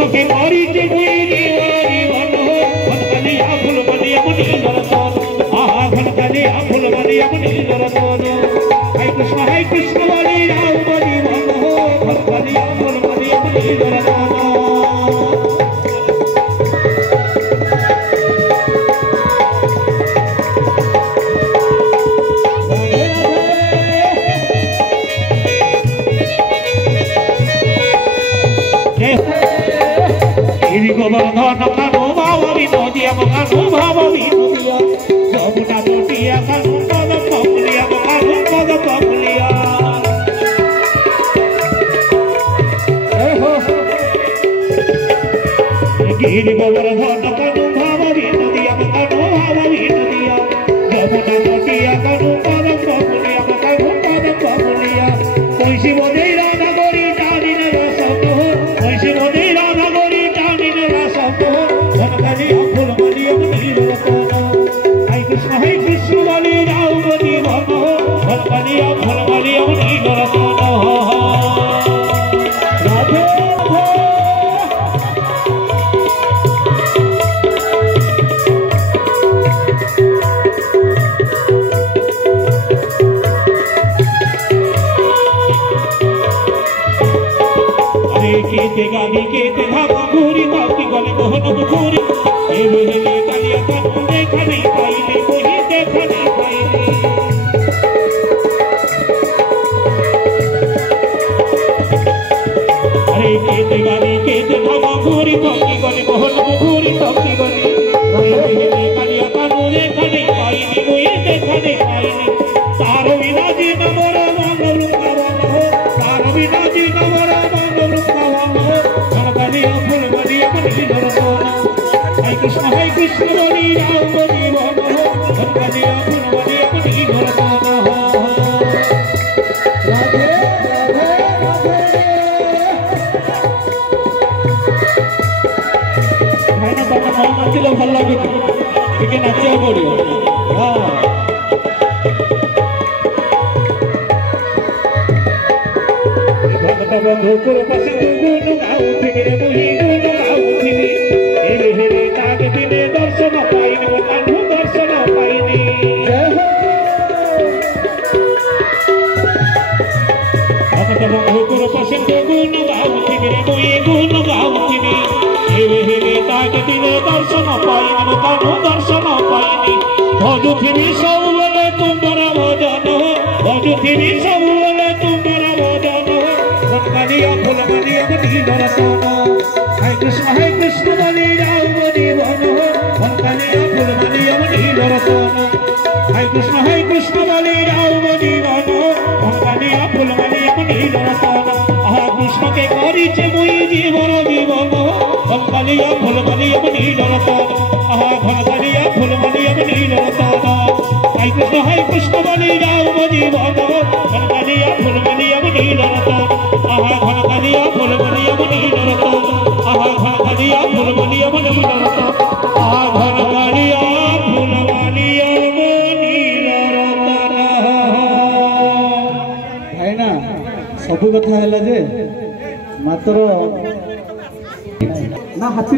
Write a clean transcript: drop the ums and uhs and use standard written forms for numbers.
कृष्ण के गौरी जे जीवन घन कलिया फूल बलिया मुनि रतन आहा घन कलिया फूल बलिया मुनि रतन हरे कृष्ण बोली राम बोली मन हो घन कलिया फूल बलिया मुनि रतन गोवर्धन कानु भाव विनोदिया कानु भाव विनोदिया जमुना तटिया कानु पद पपुलिया कानु पद पपुलिया गिरि गोवर्धन कानु भाव विनोदिया कानु भाव विनोदिया जमुना तटिया कानु पद पपुलिया कानु पद पपुलिया कैसी बोधे राधा गोरी जानी न रसम हो कैसी बोधे राधा गोरी जानी न रसम हो घन कलिया फूल बलिया मुनि रतन हरे कृष्ण बोली राम बोली मन हो घन कलिया फूल बलिया मुनि रतन राधे केते गाली केते धागा घूरी ताकी गले मोहन मुखूरी ए वेले कालिया कानू देखा नहीं पाइले कोई देखा नहीं पाइले अरे केते गाली केते धागा घूरी ताकी गले मोहन मुखूरी ताकी गले ए वेले कालिया कानू देखा नहीं पाइले कोई देखा नहीं पाइले तारो बिना जीवन मोरा मंगल कावन हो तारो बिना जीवन मोरा मंगल कावन हो घन कलिया फूल बलिया मुनि रतन हरे कृष्ण बोली राम बोली मन हो घन कलिया फूल बलिया मुनि रतन राधे राधे राधे भाईना तम न नाचिले भल लागे टिके नाचिया पड़ियो हां बंधु कृपा गुण गाउथिबे मुहि गुण गाउथिबे हेरे हेरे ताग दिने दर्शन पाइने कान्हु दर्शन पाइने भक्त बंधु कृपा गुण गाउथिबे मुहि गुण गाउथिबे हेरे हेरे ताग दिने दर्शन पाइने कान्हु दर्शन पाइने भजुथिबे सबुबेले तुमरा भजन भजुथिबे सबुबेले तुमरा भजन कलिया फूल बलिया मुनि रतन हरे कृष्ण बोली राम बोली मन हो घन कलिया फूल बलिया मुनि रतन हरे कृष्ण बोली राम बोली मन हो घन कलिया फूल बलिया मुनि रतन आहा कृष्ण के गौरी जे मुई जीवन जीवन घन कलिया फूल बलिया मुनि रतन आहा घन कलिया फूल बलिया मुनि रतन हरे कृष्ण बोली राम बोली मन हो घन कलिया फूल बलिया मुनि रतन आहा घन कलिया फूल बलिया मुनि रतन आहा घन कलिया फूल बलिया मुनि रतन आहा घन कलिया फूल बलिया मुनि रतन भाईना सब कथा हला जे मात्र ना हाथी